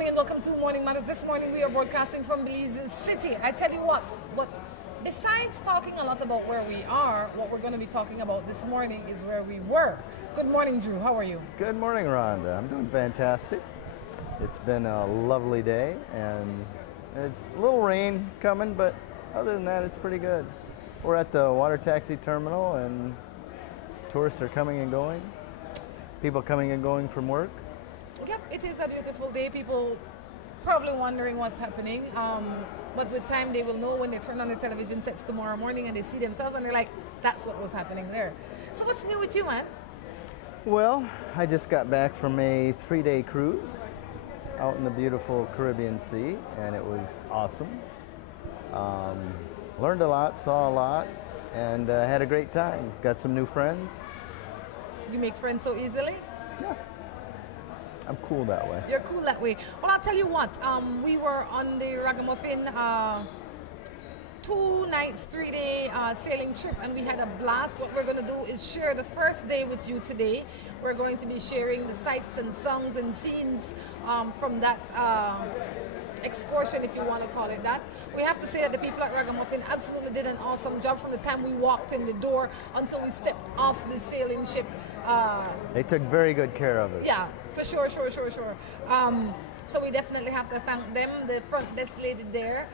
morning and welcome to Morning Matters. This morning we are broadcasting from Belize's city. I tell you what, besides talking a lot about where we are, what we're going to be talking about this morning is where we were. Good morning, Drew. How are you? Good morning, Rhonda. I'm doing fantastic. It's been a lovely day, and it's a little rain coming, but other than that, it's pretty good. We're at the water taxi terminal, and tourists are coming and going. People coming and going from work. Yep, it is a beautiful day. People probably wondering what's happening, but with time they will know when they turn on the television sets tomorrow morning and they see themselves and they're like, that's what was happening there. So what's new with you, man? Well, I just got back from a 3-day cruise out in the beautiful Caribbean Sea, and it was awesome. Learned a lot, saw a lot, and had a great time. Got some new friends. You make friends so easily? Yeah. I'm cool that way. You're cool that way. Well, I'll tell you what, we were on the Raggamuffin 2 nights, 3-day sailing trip, and we had a blast. What we're going to do is share the first day with you today. We're going to be sharing the sights and songs and scenes from that excursion, if you want to call it that. We have to say that the people at Raggamuffin absolutely did an awesome job from the time we walked in the door until we stepped off the sailing ship. They took very good care of us. Yeah, for sure. So we definitely have to thank them. The front desk lady there,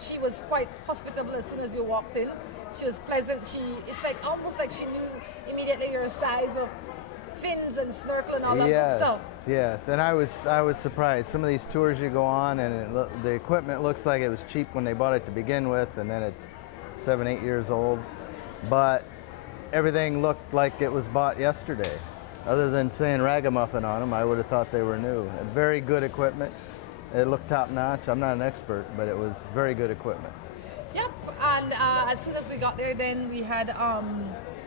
she was quite hospitable as soon as you walked in. She was pleasant. It's like almost like she knew immediately your size of fins and snorkel and all that good stuff. Yes, and I was surprised. Some of these tours you go on, and the equipment looks like it was cheap when they bought it to begin with, and then it's 7-8 years old. But everything looked like it was bought yesterday. Other than saying Raggamuffin on them, I would have thought they were new. Very good equipment. It looked top notch. I'm not an expert, but it was very good equipment. Yep, and as soon as we got there, then we had,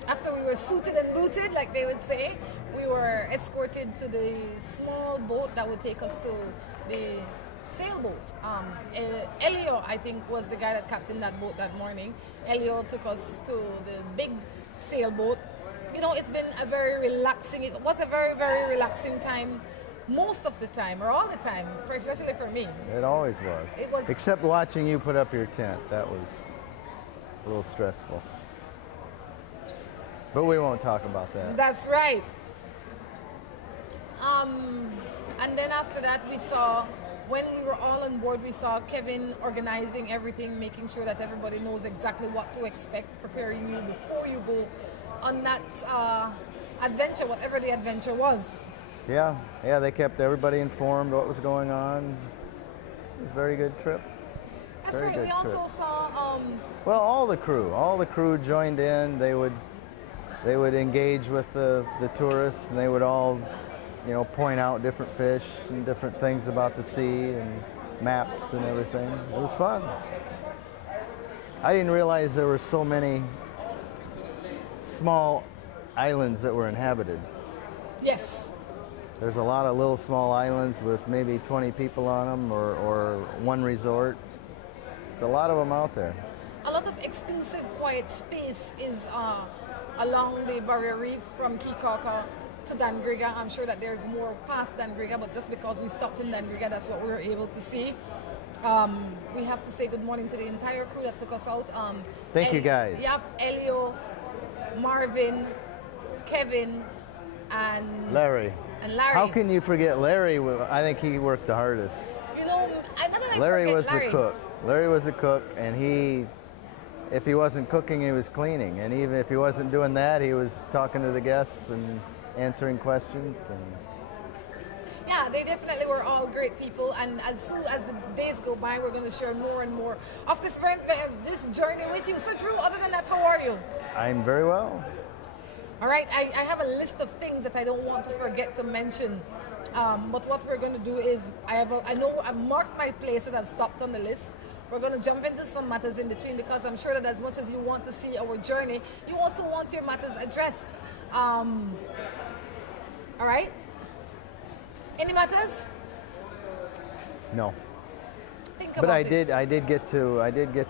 after we were suited and booted, like they would say, we were escorted to the small boat that would take us to the sailboat. Elio, I think, was the guy that captained that boat that morning. Elio took us to the big sailboat. You know, it's been it was a very, very relaxing time most of the time, or all the time, especially for me. It always was. It was. Except watching you put up your tent. That was a little stressful. But we won't talk about that. That's right. And then after that, when we were all on board, we saw Kevin organizing everything, making sure that everybody knows exactly what to expect, preparing you before you go on that adventure, whatever the adventure was. Yeah, they kept everybody informed what was going on. It's a very good trip. That's right. We also saw. Well, all the crew joined in. They would engage with the tourists, and they would all, point out different fish and different things about the sea and maps and everything. It was fun. I didn't realize there were so many small islands that were inhabited. Yes. There's a lot of little small islands with maybe 20 people on them, or one resort. There's a lot of them out there. A lot of exclusive quiet space is along the barrier reef from Kikaka to Dangriga. I'm sure that there's more past Dangriga, but just because we stopped in Dangriga, that's what we were able to see. We have to say good morning to the entire crew that took us out. Thank you, guys. Yep, Elio, Marvin, Kevin, and Larry. How can you forget Larry? I think he worked the hardest. Larry was the cook. Larry was a cook, and if he wasn't cooking, he was cleaning. And even if he wasn't doing that, he was talking to the guests and answering questions. Yeah, they definitely were all great people. And as soon as the days go by, we're going to share more and more of this journey with you. So, Drew, other than that, how are you? I'm very well. All right, I have a list of things that I don't want to forget to mention. But what we're going to do is, I know I've marked my places, I've stopped on the list. We're going to jump into some matters in between, because I'm sure that as much as you want to see our journey, you also want your matters addressed. All right? Any matters? No. Think but about I it. did get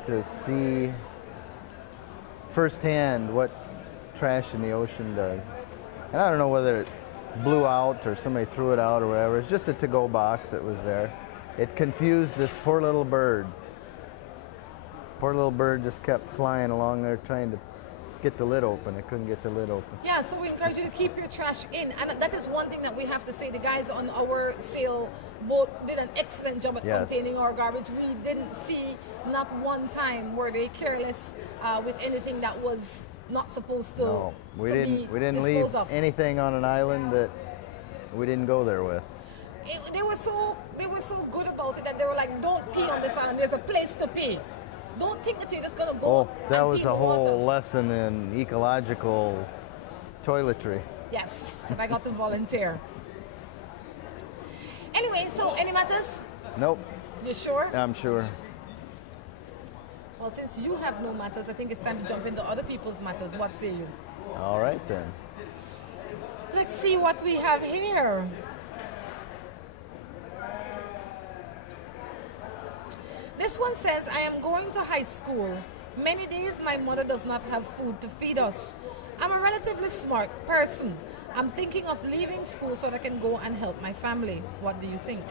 to see firsthand what trash in the ocean does. And I don't know whether blew out or somebody threw it out or whatever. It's just a to-go box that was there. It confused this poor little bird. Poor little bird just kept flying along there trying to get the lid open. It couldn't get the lid open. Yeah, so we encourage you to keep your trash in. And that is one thing that we have to say. The guys on our sail boat did an excellent job at containing our garbage. We didn't see not one time were they careless with anything that was not supposed to, No, we didn't leave disposed of. anything on an island that we didn't go there with. They were so good about it that they were like, don't pee on this island. There's a place to pee. Don't think that you're just gonna go. Oh, that and was pee in a the whole water. lesson in ecological toiletry. Yes, and I got to volunteer. Anyway, so any matters? Nope, You sure? I'm sure. Well, since you have no matters, I think it's time to jump into other people's matters. What say you? All right then. Let's see what we have here. This one says, I am going to high school. Many days my mother does not have food to feed us. I'm a relatively smart person. I'm thinking of leaving school so that I can go and help my family. What do you think?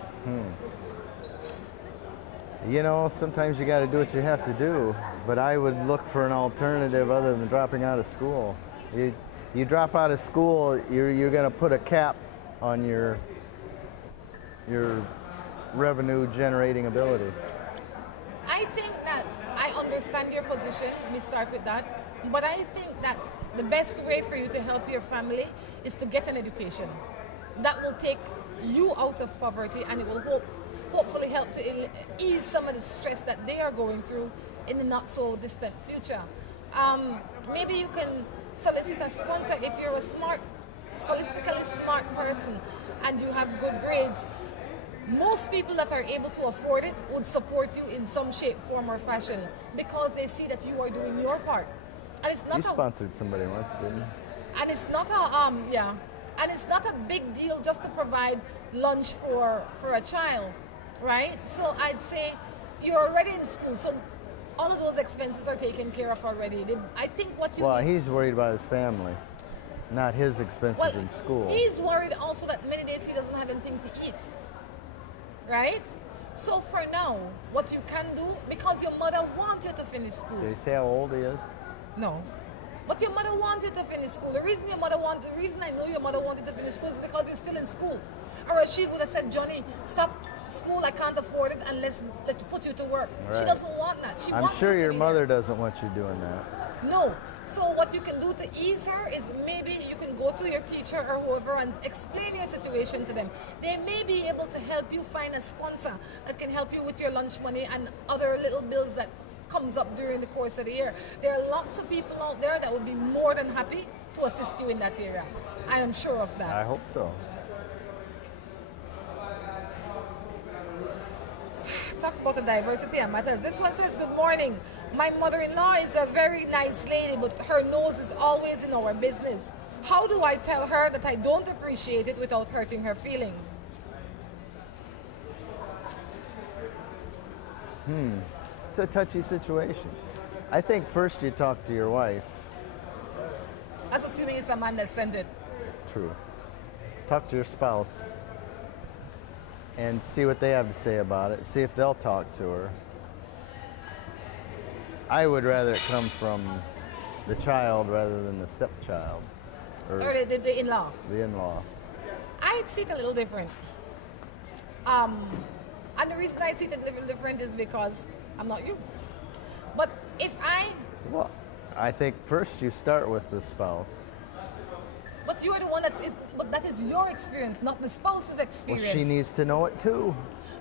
You know, sometimes you got to do what you have to do, but I would look for an alternative other than dropping out of school. You drop out of school, you're going to put a cap on your revenue generating ability. I think that I understand your position. Let me start with that. But I think that the best way for you to help your family is to get an education. That will take you out of poverty, and it will hopefully help to ease some of the stress that they are going through in the not so distant future. Maybe you can solicit a sponsor if you're a scholastically smart person and you have good grades. Most people that are able to afford it would support you in some shape, form, or fashion because they see that you are doing your part. And it's not You sponsored somebody once, didn't you? and it's not and it's not a big deal just to provide lunch for a child, right? So I'd say you're already in school, so all of those expenses are taken care of already. I think what you Well, need- he's worried about his family, not his expenses well, in school. he's worried also that many days he doesn't have anything to eat, right? So for now, what you can do, because your mother wants you to finish school. Did he say how old he is? No. But your mother wanted to finish school. The reason I know your mother wanted to finish school is because you're still in school. Or else she would have said, Johnny, stop school, I can't afford it unless let's put you to work. She Right. doesn't want that. She I'm wants sure you to your be mother there. doesn't want you doing that. No. So what you can do to ease her is maybe you can go to your teacher or whoever and explain your situation to them. They may be able to help you find a sponsor that can help you with your lunch money and other little bills that comes up during the course of the year. There are lots of people out there that would be more than happy to assist you in that area. I am sure of that. I hope so. Talk about the diversity and matters. This one says, good morning. My mother-in-law is a very nice lady, but her nose is always in our business. How do I tell her that I don't appreciate it without hurting her feelings? It's a touchy situation. I think first you talk to your wife. That's assuming it's a man that sent it. True. Talk to your spouse and see what they have to say about it. See if they'll talk to her. I would rather it come from the child rather than the stepchild or Or the in-law. the in-law. I see it a little different. And the reason I see it a little different is because I'm not you. But if Well, I think first you start with the spouse. but you are the one but that is your experience, not the spouse's Well, experience. she needs to know it too.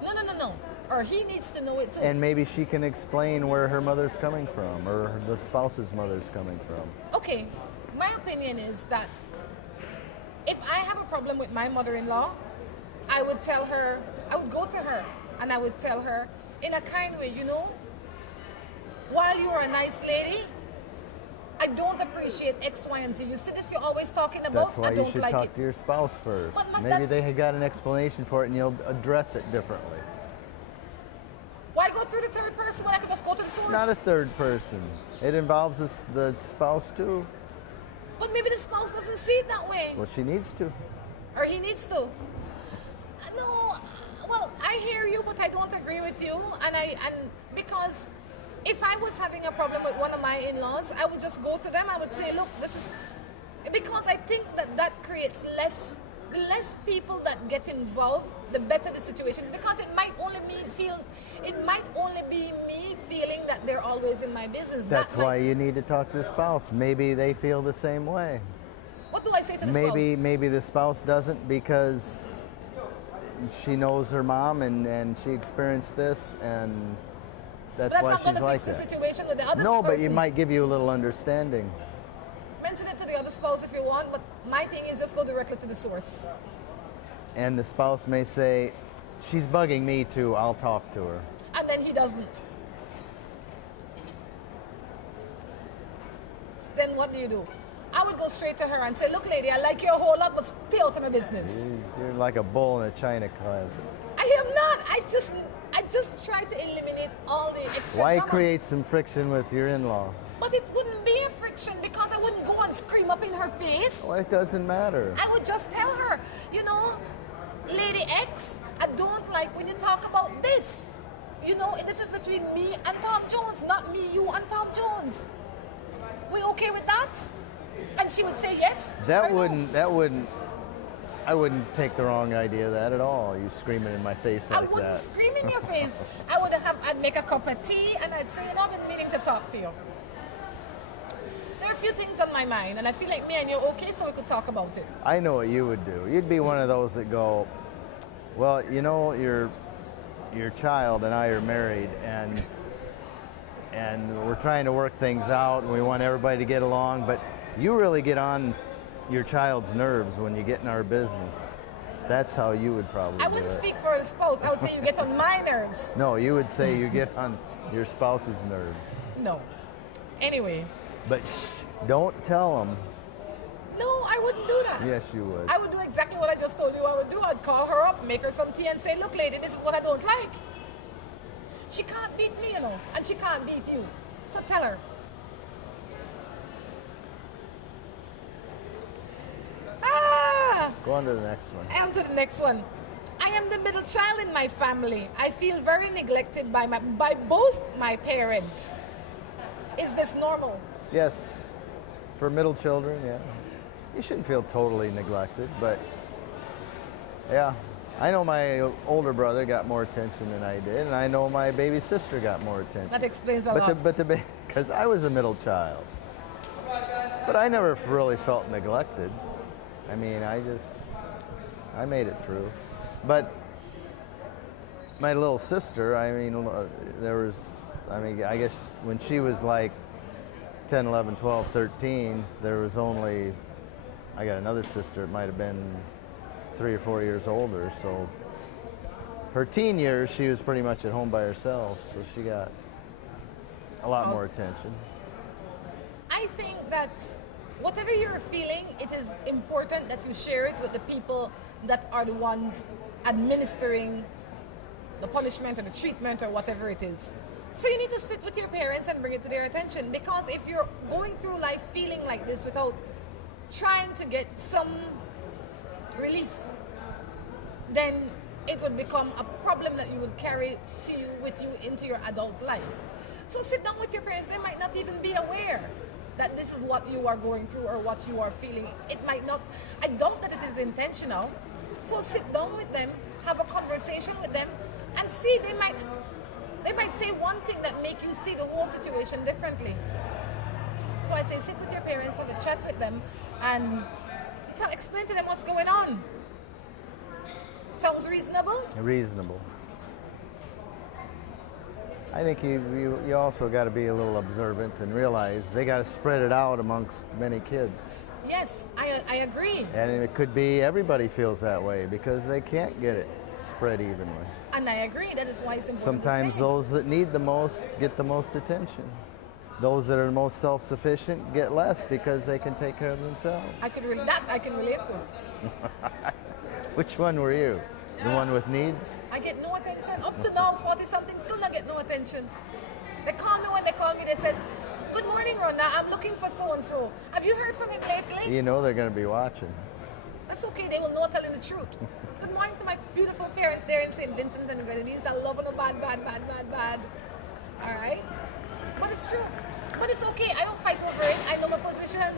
No. Or he needs to know it too. And maybe she can explain where her mother's coming from or the spouse's mother's coming from. Okay, my opinion is that if I have a problem with my mother-in-law, I would go to her and I would tell her in a kind way, while you're a nice lady, I don't appreciate X, Y, and Z. You see this you're always talking about? That's why I you don't should like talk it. to your spouse first. But Maybe they had got an explanation for it and you'll address it differently. Why go through the third person when I can just go to the source? It's not a third person. It involves the spouse too. But maybe the spouse doesn't see it that way. Well, she needs to. or he needs to. No, well, I hear you, but I don't agree with you, and because if I was having a problem with one of my in-laws, I would just go to them. I would say, look, this is because I think that creates the less people that get involved, the better the situation is. Because it might only be me feeling that they're always in my business. That's why you need to talk to the spouse. Maybe they feel the same way. What do I say to the spouse? Maybe the spouse doesn't because she knows her mom and she experienced this and that's why she's like that. That's not going to fix the situation with the other person. No, but it might give you a little understanding. Mention it to the other spouse if you want, but my thing is just go directly to the source. And the spouse may say, she's bugging me too, I'll talk to her. And then he doesn't. So then what do? I would go straight to her and say, look lady, I like you a whole lot, but stay out of my business. You're like a bull in a china closet. I am not. I just try to eliminate all the extra Why drama. create some friction with your in-law? But it wouldn't be a friction because I wouldn't go and scream up in her face. Well, it doesn't matter. I would just tell her, you know, Lady X, I don't like when you talk about this. You know, this is between me and Tom Jones, not me, you, and Tom Jones. We okay with that? And she would say yes. I wouldn't take the wrong idea of that at all. You screaming in my face like that. I wouldn't scream in your face. I'd make a cup of tea and I'd say, you know, I've been meaning to talk to you. There are a few things on my mind and I feel like me and you okay, so we could talk about it. I know what you would do. You'd be one of those that go, well, you know, your child and I are married and we're trying to work things out and we want everybody to get along, but you really get on your child's nerves when you get in our business. That's how you would probably I do wouldn't it. speak for the spouse. I would say you get on my nerves. No, you would say you get on your spouse's nerves. No. Anyway. But shh, don't tell them. No, I wouldn't do that. Yes, you would. I would do exactly what I just told you I would do. I'd call her up, make her some tea and say, look lady, this is what I don't like. She can't beat me, you know, and she can't beat you. So tell her. Go on to the next one. On to the next one. I am the middle child in my family. I feel very neglected by both my parents. Is this normal? Yes, for middle children, yeah. You shouldn't feel totally neglected, but yeah. I know my older brother got more attention than I did, and I know my baby sister got more attention. That explains a lot. Because I was a middle child. But I never really felt neglected. I mean, I made it through. But my little sister, I guess when she was like 10, 11, 12, 13, there was only, I got another sister, it might have been 3 or 4 years older, so her teen years, she was pretty much at home by herself, so she got a lot more attention. I think that whatever you're feeling, it is important that you share it with the people that are the ones administering the punishment or the treatment or whatever it is. So you need to sit with your parents and bring it to their attention, because if you're going through life feeling like this without trying to get some relief, then it would become a problem that you would carry with you into your adult life. So sit down with your parents. They might not even be aware that this is what you are going through or what you are feeling. It might not, I doubt that it is intentional. So sit down with them, have a conversation with them, and see, they might say one thing that make you see the whole situation differently. So I say sit with your parents, have a chat with them, and explain to them what's going on. Sounds reasonable? Reasonable. I think you also got to be a little observant and realize they got to spread it out amongst many kids. Yes, I agree. And it could be everybody feels that way because they can't get it spread evenly. And I agree. That is why it's important. Sometimes to say. those that need the most get the most attention. Those that are the most self-sufficient get less because they can take care of themselves. I can relate to. Which one were you? The one with needs? I get no attention. Up to now, 40-something, still not get no attention. They call me when they call me, they says, good morning, Rhonda, I'm looking for so-and-so. Have you heard from him lately? You know they're going to be watching. That's okay. They will know telling the truth. Good morning to my beautiful parents there in St. Vincent and Grenadines. I love no bad. All right? But it's true. But it's okay. I don't fight over it. I know my position.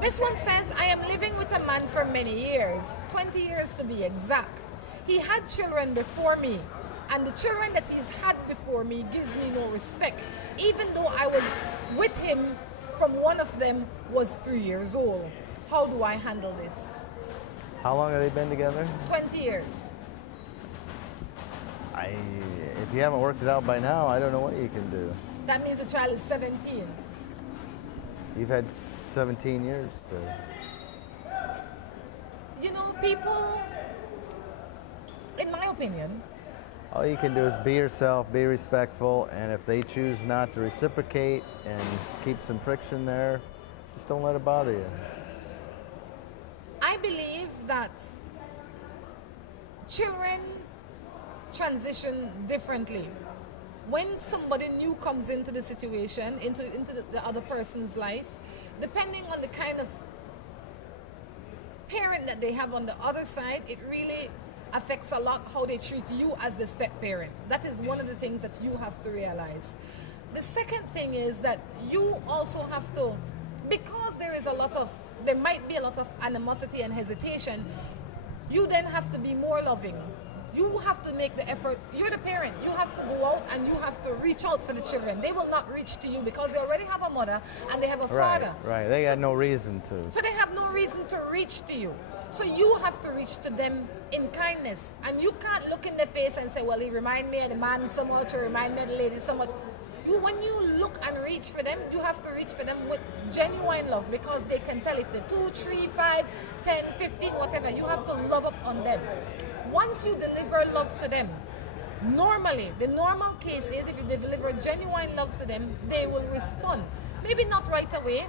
This one says, I am living with a man for many years, 20 years to be exact. He had children before me, and the children that he's had before me gives me no respect, even though I was with him from one of them was 3 years old. How do I handle this? How long have they been together? 20 years. If you haven't worked it out by now, I don't know what you can do. That means the child is 17. You've had 17 years to... You know, people, in my opinion, All you can do is be yourself, be respectful, and if they choose not to reciprocate and keep some friction there, just don't let it bother you. I believe that children transition differently. When somebody new comes into the situation, into the other person's life, depending on the kind of parent that they have on the other side, it really affects a lot how they treat you as the step parent. That is one of the things that you have to realize. The second thing is that you also have to, because there might be a lot of animosity and hesitation, you then have to be more loving. You have to make the effort. You're the parent. You have to go out and you have to reach out for the children. They will not reach to you because they already have a mother and they have a father. Right. They got no reason to. So they have no reason to reach to you. So you have to reach to them in kindness. And you can't look in their face and say, well, he remind me of the man so much or remind me of the lady so much. When you look and reach for them, you have to reach for them with genuine love, because they can tell if they're 2, 3, 5, 10, 15, whatever. You have to love up on them. Once you deliver love to them, normally, the normal case is if you deliver genuine love to them, they will respond. Maybe not right away,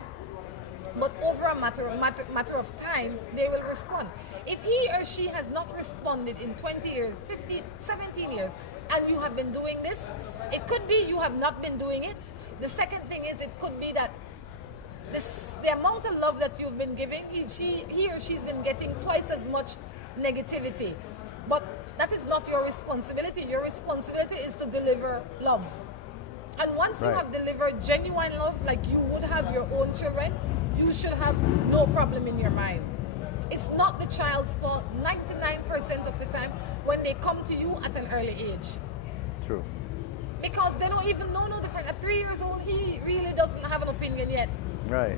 but over a matter of time, they will respond. If he or she has not responded in 20 years, 15, 17 years, and you have been doing this, it could be you have not been doing it. The second thing is it could be that the amount of love that you've been giving, he or she's been getting twice as much negativity. But that is not your responsibility. Your responsibility is to deliver love. And once you have delivered genuine love, like you would have your own children, you should have no problem in your mind. It's not the child's fault 99% of the time when they come to you at an early age. True. Because they don't even know no different. At 3 years old, he really doesn't have an opinion yet. Right.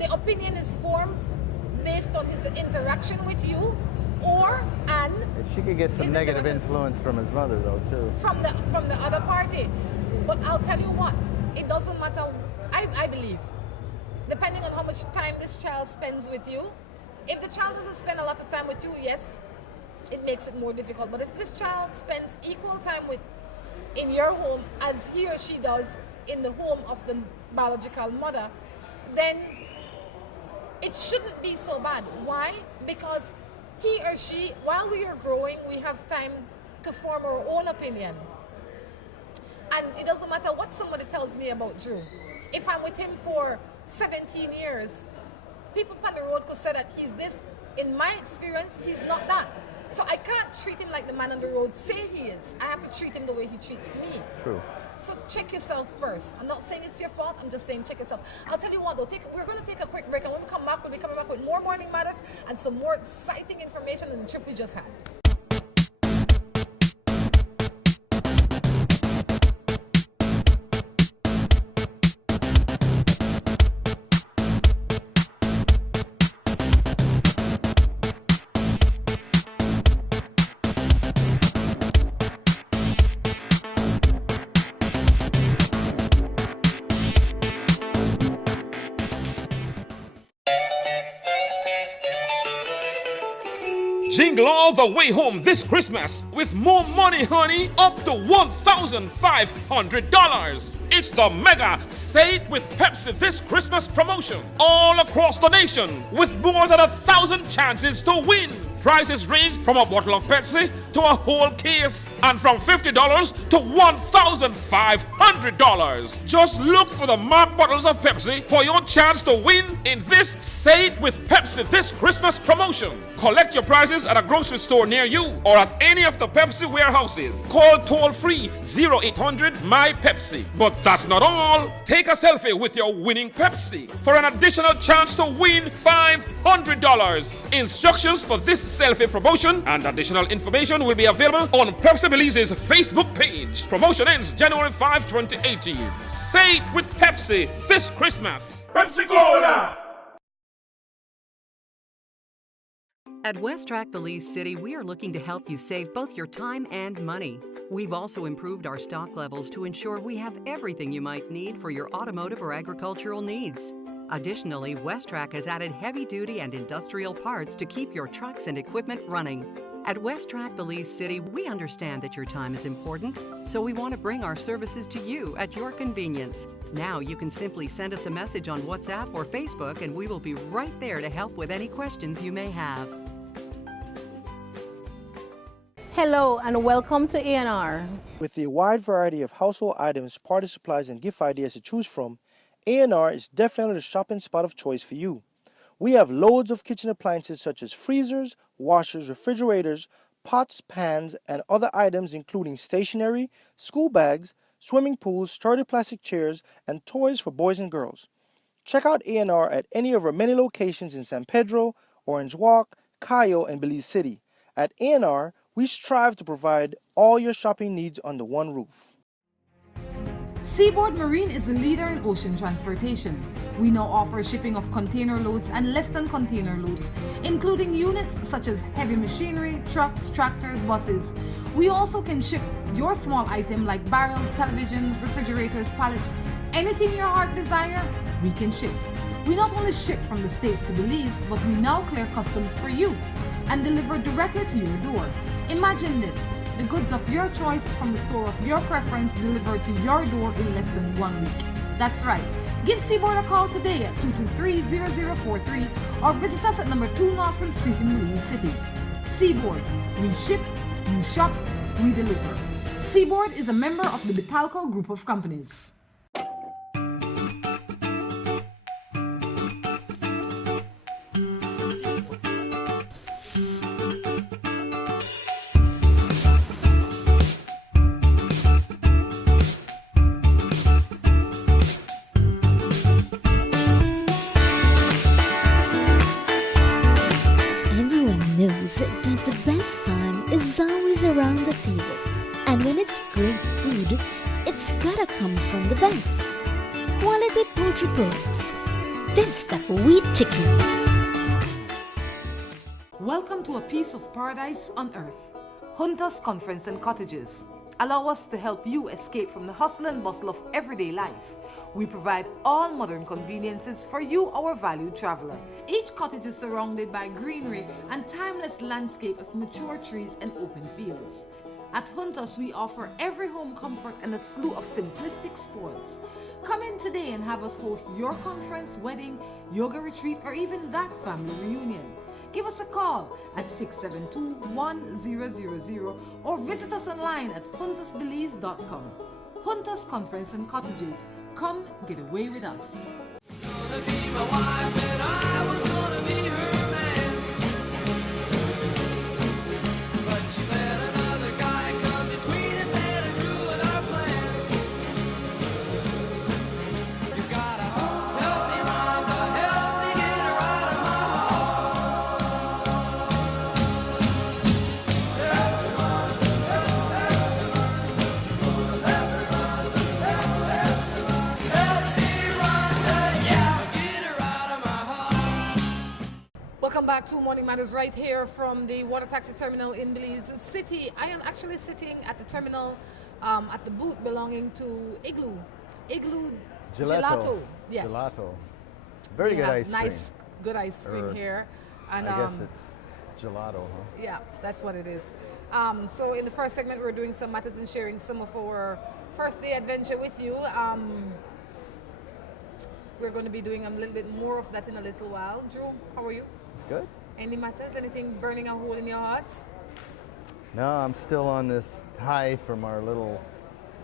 The opinion is formed based on his interaction with you, If she could get some negative influence from his mother, though, too. From the other party. But I'll tell you what, it doesn't matter. I believe, depending on how much time this child spends with you, if the child doesn't spend a lot of time with you, yes, it makes it more difficult. But if this child spends equal time in your home as he or she does in the home of the biological mother, then it shouldn't be so bad. Why? Because he or she, while we are growing, we have time to form our own opinion. And it doesn't matter what somebody tells me about Drew. If I'm with him for 17 years, people on the road could say that he's this. In my experience, he's not that. So I can't treat him like the man on the road say he is. I have to treat him the way he treats me. True. So check yourself first. I'm not saying it's your fault. I'm just saying check yourself. I'll tell you what though, we're going to take a quick break, and when we come back, we'll be coming back with more Morning Matters and some more exciting information on the trip we just had. Jingle all the way home this Christmas with more money, honey, up to $1,500. It's the mega Say It with Pepsi this Christmas promotion all across the nation with more than 1,000 chances to win. Prices range from a bottle of Pepsi to a whole case, and from $50 to $1,500. Just look for the marked bottles of Pepsi for your chance to win in this Say It With Pepsi this Christmas promotion. Collect your prizes at a grocery store near you or at any of the Pepsi warehouses. Call toll-free 0800-MY-PEPSI. But that's not all. Take a selfie with your winning Pepsi for an additional chance to win $500. Instructions for this selfie promotion and additional information will be available on Pepsi Belize's Facebook page. Promotion ends January 5, 2018. Say it with Pepsi this Christmas. Pepsi Cola! At West Track Belize City, we are looking to help you save both your time and money. We've also improved our stock levels to ensure we have everything you might need for your automotive or agricultural needs. Additionally, West Track has added heavy-duty and industrial parts to keep your trucks and equipment running. At West Track Belize City, we understand that your time is important, so we want to bring our services to you at your convenience. Now you can simply send us a message on WhatsApp or Facebook, and we will be right there to help with any questions you may have. Hello and welcome to A&R. With a wide variety of household items, party supplies, and gift ideas to choose from, A&R is definitely the shopping spot of choice for you. We have loads of kitchen appliances such as freezers, washers, refrigerators, pots, pans, and other items including stationery, school bags, swimming pools, sturdy plastic chairs, and toys for boys and girls. Check out A&R at any of our many locations in San Pedro, Orange Walk, Cayo, and Belize City. At A&R, we strive to provide all your shopping needs under one roof. Seaboard Marine is the leader in ocean transportation. We now offer shipping of container loads and less than container loads, including units such as heavy machinery, trucks, tractors, buses. We also can ship your small item like barrels, televisions, refrigerators, pallets, anything your heart desire, we can ship. We not only ship from the States to Belize, but we now clear customs for you and deliver directly to your door. Imagine this, the goods of your choice from the store of your preference delivered to your door in less than 1 week. That's right. Give Seaboard a call today at 223-0043 or visit us at number 2 Northfield Street in Belize City. Seaboard, we ship, you shop, we deliver. Seaboard is a member of the Betalco Group of Companies. That the best time is always around the table. And when it's great food, it's gotta come from the best. Quality poultry products. That's the wheat chicken. Welcome to a piece of paradise on earth. Hunters Conference and Cottages. Allow us to help you escape from the hustle and bustle of everyday life. We provide all modern conveniences for you, our valued traveler. Each cottage is surrounded by greenery and timeless landscape of mature trees and open fields. At Hunters, we offer every home comfort and a slew of simplistic spoils. Come in today and have us host your conference, wedding, yoga retreat, or even that family reunion. Give us a call at 672-1000 or visit us online at huntersbelize.com. Hunters Conference and Cottages. Come get away with us. Gonna be my wife and I was gonna be her man. But she let another guy come between us and ruin our plan. You gotta help me, Rhonda, help me get her out of my Welcome back to Morning Matters right here from the water taxi terminal in Belize City. I am actually sitting at the terminal at the booth belonging to Igloo Gelato. Yes. Gelato. Very good ice cream. Nice, good ice cream here. And I guess it's gelato, huh? yeah, that's what it is. So in the first segment, we're doing some matters and sharing some of our first day adventure with you. We're going to be doing a little bit more of that in a little while. Drew, how are you? Good. Any matters? Anything burning a hole in your heart? No, I'm still on this high from our little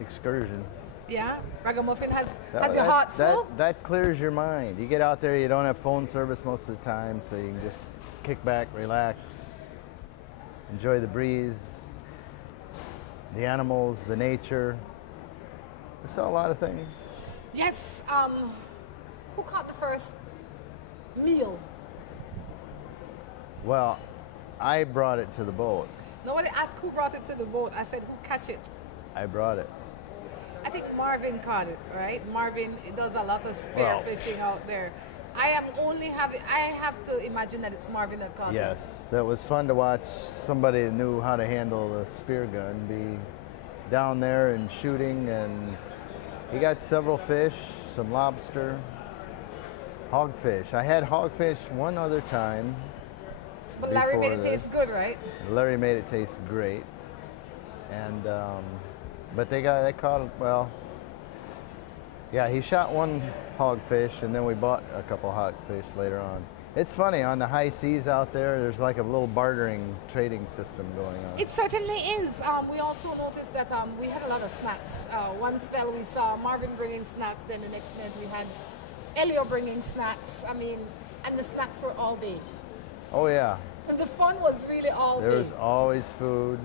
excursion. Yeah? Raggamuffin has your heart full? That clears your mind. You get out there, you don't have phone service most of the time, so you can just kick back, relax, enjoy the breeze, the animals, the nature. We saw a lot of things. Yes. Who caught the first meal? Well, I brought it to the boat. Nobody asked who brought it to the boat. I said, who catch it? I brought it. I think Marvin caught it, right? Marvin does a lot of spear Well. fishing out there. I have to imagine that it's Marvin that caught Yes, it. that was fun to watch somebody that knew how to handle the spear gun be down there and shooting, and he got several fish, some lobster, hogfish. I had hogfish one other time. But Larry made it before taste this. good, right? Larry made it taste great, and but they caught it well. Yeah, he shot one hogfish, and then we bought a couple hogfish later on. It's funny, on the high seas out there, there's like a little bartering trading system going on. It certainly is. We also noticed that we had a lot of snacks. One spell we saw Marvin bringing snacks, then the next minute we had Elio bringing snacks. I mean, and the snacks were all day. Oh yeah, And the fun was really all there day. was always food.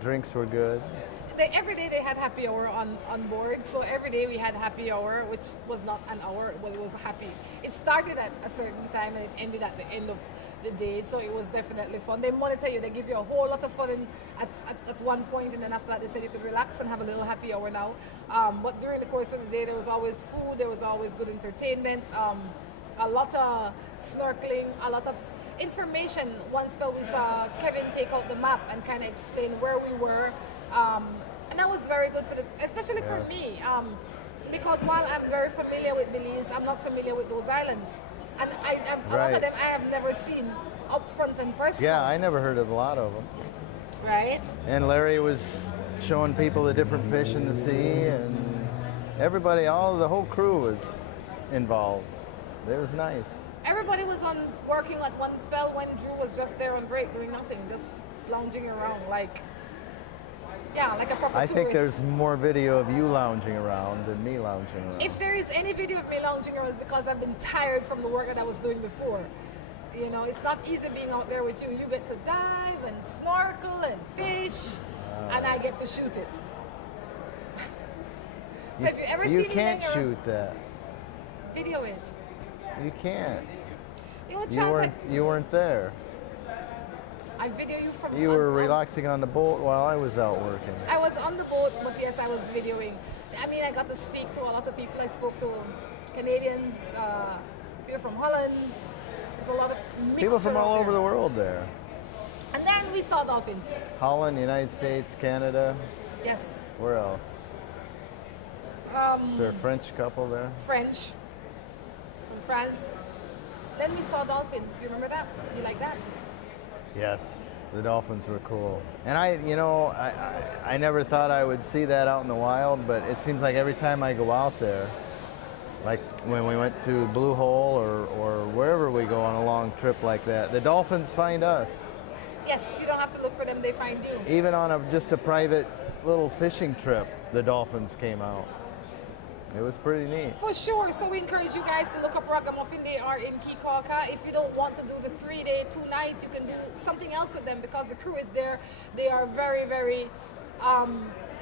Drinks were good. Every day they had happy hour on board, so every day we had happy hour, which was not an hour, but it was happy. It started at a certain time and it ended at the end of the day, so it was definitely fun. They monitor you, they give you a whole lot of fun at one point, and then after that they said you could relax and have a little happy hour now. But during the course of the day there was always food, there was always good entertainment, a lot of snorkeling, a lot of information. One spell we saw Kevin take out the map and kind of explain where we were. And that was very good especially for me, because while I'm very familiar with Belize, I'm not familiar with those islands, and a lot of them I have never seen up front and personal. Yeah, I never heard of a lot of them. Right? And Larry was showing people the different fish in the sea, and everybody, the whole crew was involved. It was nice. Everybody was working at one spell when Drew was just there on break doing nothing, just lounging around like a proper I tourist. think there's more video of you lounging around than me lounging around. If there is any video of me lounging around, it's because I've been tired from the work that I was doing before. You know, it's not easy being out there with you. You get to dive and snorkel and fish, and I get to shoot it. So if you ever see me You can't laying around- shoot that. video it. You can't. The only chance You weren't there. I video you from. You were relaxing on the boat while I was out working. I was on the boat, but yes, I was videoing. I mean, I got to speak to a lot of people. I spoke to Canadians, people from Holland. There's a lot of mixture People from all out over there. the world there. And then we saw dolphins. Holland, United States, Canada. Yes, Where else? Is there a French couple there? French from France. Then we saw dolphins. You remember that? You like that? Yes, the dolphins were cool. And I never thought I would see that out in the wild, but it seems like every time I go out there, like when we went to Blue Hole or wherever we go on a long trip like that, the dolphins find us. Yes, you don't have to look for them, they find you. Even on just a private little fishing trip, the dolphins came out. It was pretty neat. For sure. So we encourage you guys to look up Raggamuffin. They are in Kikauka. If you don't want to do the 3-day, 2-night, you can do something else with them because the crew is there. They are very, very,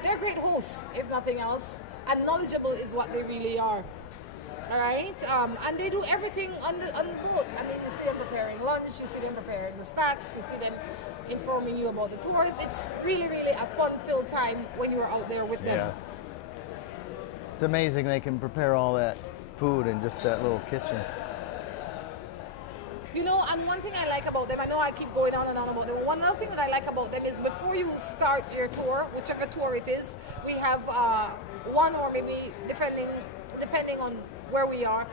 they're great hosts, if nothing else. And knowledgeable is what they really are. All right? And they do everything on the boat. I mean, you see them preparing lunch, you see them preparing the snacks, you see them informing you about the tours. It's really, really a fun-filled time when you're out there with them. Yes. It's amazing they can prepare all that food in just that little kitchen. You know, and one thing I like about them, I know I keep going on and on about them, one other thing that I like about them is before you start your tour, whichever tour it is, we have one or maybe depending on where we are,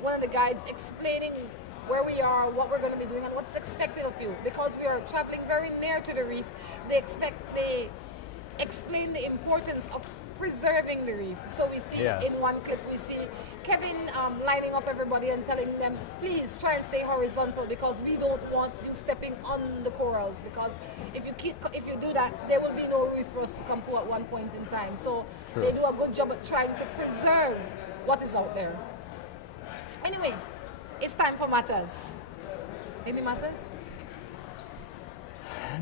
one of the guides explaining where we are, what we're going to be doing, and what's expected of you. Because we are traveling very near to the reef, they explain the importance of preserving the reef. So we see Yes. in one clip, we see Kevin lining up everybody and telling them, please try and stay horizontal because we don't want you stepping on the corals, because if you do that, there will be no reef for us to come to at one point in time. So True. they do a good job at trying to preserve what is out there. Anyway, it's time for matters. Any matters?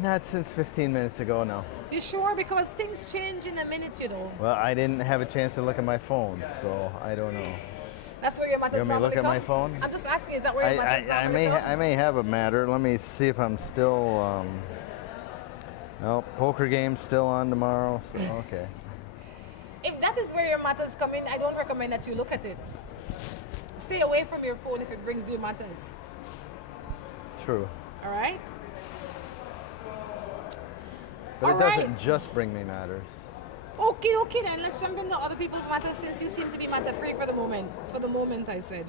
Not since 15 minutes ago, no. You sure? Because things change in a minute, you know. Well, I didn't have a chance to look at my phone, so I don't know. That's where your matters You want me to normally look at come? my phone? I'm just asking, is that where your matters I normally come? may have a matter. Let me see if I'm still. No, poker game's still on tomorrow. So okay. If that is where your matters come in, I don't recommend that you look at it. Stay away from your phone if it brings you matters. True. All right? But All it doesn't right. just bring me matters. Okay then. Let's jump into other people's matters since you seem to be matter free for the moment. For the moment, I said.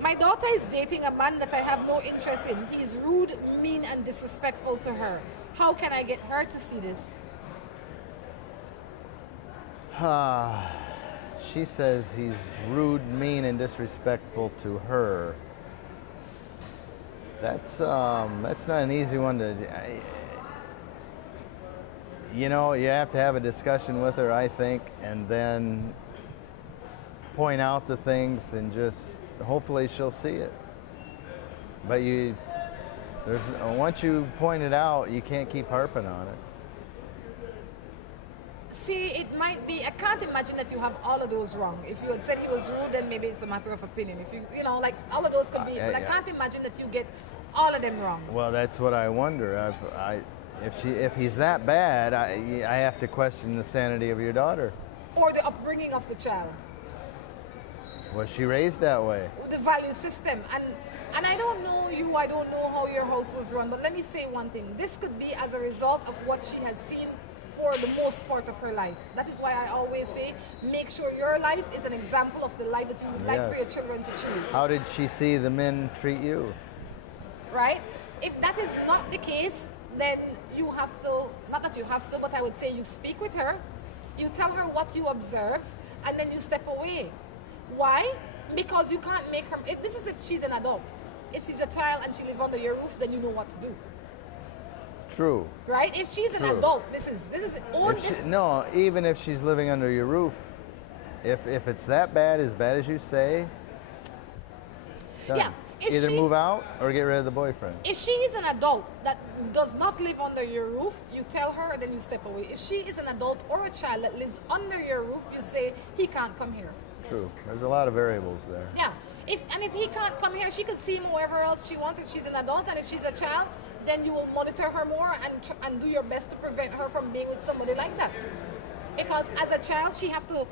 My daughter is dating a man that I have no interest in. He is rude, mean, and disrespectful to her. How can I get her to see this? She says he's rude, mean, and disrespectful to her. That's not an easy one to. You know, you have to have a discussion with her, I think, and then point out the things, and just hopefully she'll see it. But once you point it out, you can't keep harping on it. See, it might be, I can't imagine that you have all of those wrong. If you had said he was rude, then maybe it's a matter of opinion. If you know, like all of those could be, but I can't imagine that you get all of them wrong. Well, that's what I wonder. If he's that bad, I have to question the sanity of your daughter. Or the upbringing of the child. Was she raised that way? The value system. And I don't know you, I don't know how your house was run, but let me say one thing. This could be as a result of what she has seen for the most part of her life. That is why I always say, make sure your life is an example of the life that you would like for your children to choose. How did she see the men treat you? Right? If that is not the case, then you have to, not that you have to, but I would say you speak with her, you tell her what you observe, and then you step away. Why? Because you can't make her, this is if she's an adult. If she's a child and she lives under your roof, then you know what to do. True. Right? If she's an adult, this is no, even if she's living under your roof, if it's that bad as you say, done. Yeah. Either move out or get rid of the boyfriend. If she is an adult that does not live under your roof, you tell her and then you step away. If she is an adult or a child that lives under your roof, you say, he can't come here. True. There's a lot of variables there. Yeah. If he can't come here, she could see him wherever else she wants. If she's an adult and if she's a child, then you will monitor her more and do your best to prevent her from being with somebody like that. Because as a child, she have to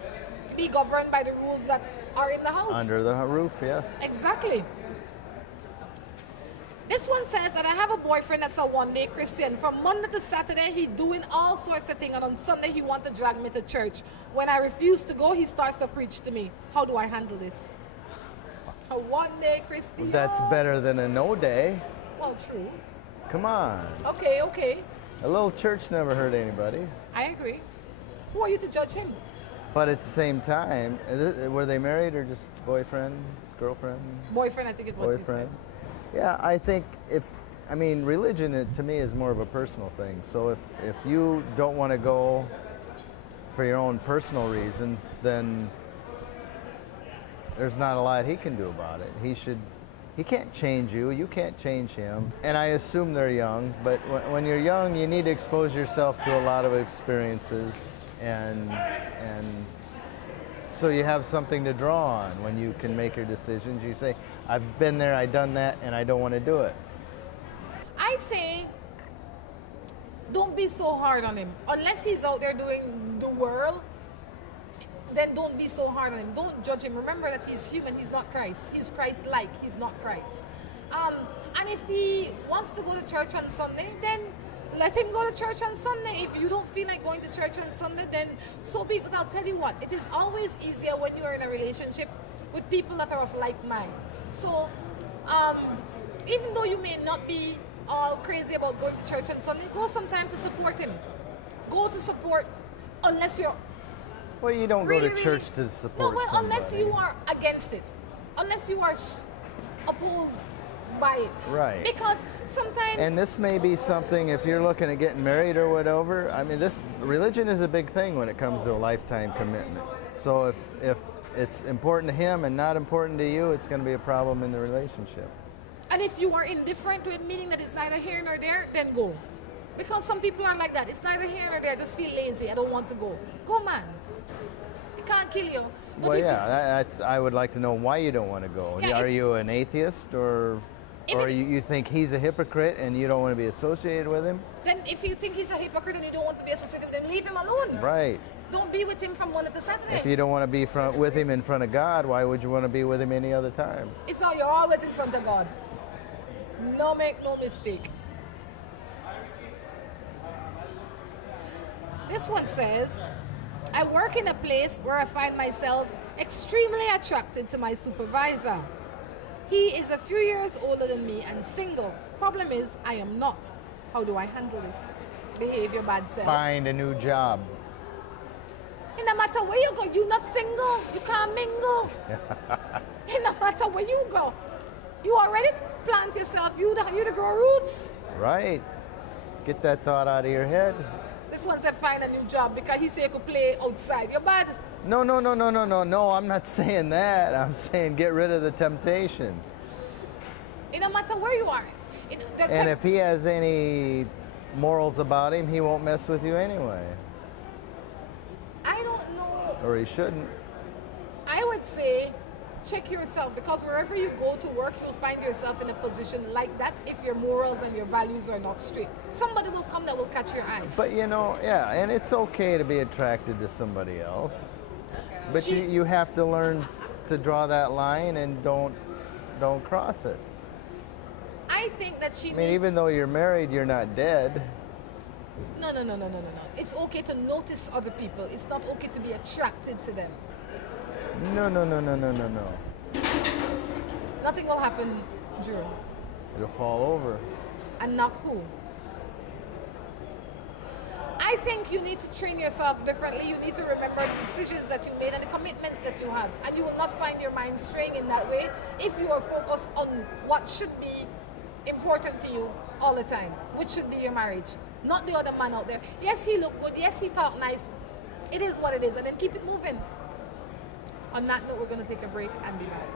be governed by the rules that are in the house. Under the roof, yes. Exactly. This one says that I have a boyfriend that's a one-day Christian. From Monday to Saturday, he doing all sorts of things, and on Sunday, he wants to drag me to church. When I refuse to go, he starts to preach to me. How do I handle this? A one-day Christian. That's better than a no day. Well, true. Come on. Okay. A little church never hurt anybody. I agree. Who are you to judge him? But at the same time, were they married or just boyfriend, girlfriend? Boyfriend, I think is what she said. Yeah, I think religion to me is more of a personal thing. So if you don't want to go for your own personal reasons, then there's not a lot he can do about it. He can't change you, you can't change him. And I assume they're young, but when you're young, you need to expose yourself to a lot of experiences, and so you have something to draw on when you can make your decisions. You say, I've been there, I've done that, and I don't want to do it. I say, don't be so hard on him. Unless he's out there doing the world, then don't be so hard on him. Don't judge him. Remember that he's human, he's not Christ. He's Christ-like, he's not Christ. And if he wants to go to church on Sunday, then let him go to church on Sunday. If you don't feel like going to church on Sunday, then so be it. But I'll tell you what, it is always easier when you're in a relationship with people that are of like minds. So even though you may not be all crazy about going to church on Sunday, go sometime to support him. go to support unless you're Well, you don't really, go to church to no, support well, somebody. unless you are against it, unless you are opposed by it. Right. Because sometimes. And this may be something, if you're looking at getting married or whatever, I mean, this religion is a big thing when it comes to a lifetime commitment. So if it's important to him and not important to you, it's going to be a problem in the relationship. And if you are indifferent to it, meaning that it's neither here nor there, then go. Because some people are like that. It's neither here nor there. I just feel lazy. I don't want to go. Go, man. It can't kill you. But Well, if yeah, that's, I would like to know why you don't want to go. Yeah, Are if- you an atheist or you think he's a hypocrite and you don't want to be associated with him? then if you think he's a hypocrite and you don't want to be associated with him, then leave him alone. Right. Don't be with him from Monday to Saturday. If you don't want to be with him in front of God, why would you want to be with him any other time? It's all, you're always in front of God. No, make no mistake. This one says, I work in a place where I find myself extremely attracted to my supervisor. He is a few years older than me and single. Problem is, I am not. How do I handle this? Behave your bad self. Find a new job. It no matter where you go, you're not single. You can't mingle. It no matter where you go. You already plant yourself. You the grow roots. Right. Get that thought out of your head. This one said find a new job because he said you could play outside. You're bad. No, I'm not saying that. I'm saying get rid of the temptation. It no matter where you are. And if he has any morals about him, he won't mess with you anyway. I don't know. Or he shouldn't. I would say check yourself, because wherever you go to work, you'll find yourself in a position like that if your morals and your values are not straight. Somebody will come that will catch your eye. But yeah, and it's okay to be attracted to somebody else. But you have to learn to draw that line and don't cross it. I think that she I mean, even though you're married, you're not dead. No. It's okay to notice other people. It's not okay to be attracted to them. No. Nothing will happen, Drew. It'll fall over. And knock who? I think you need to train yourself differently. You need to remember the decisions that you made and the commitments that you have. And you will not find your mind straying in that way if you are focused on what should be important to you all the time, which should be your marriage, not the other man out there. Yes, he looked good. Yes, he talked nice. It is what it is. And then keep it moving. On that note, we're going to take a break and be back.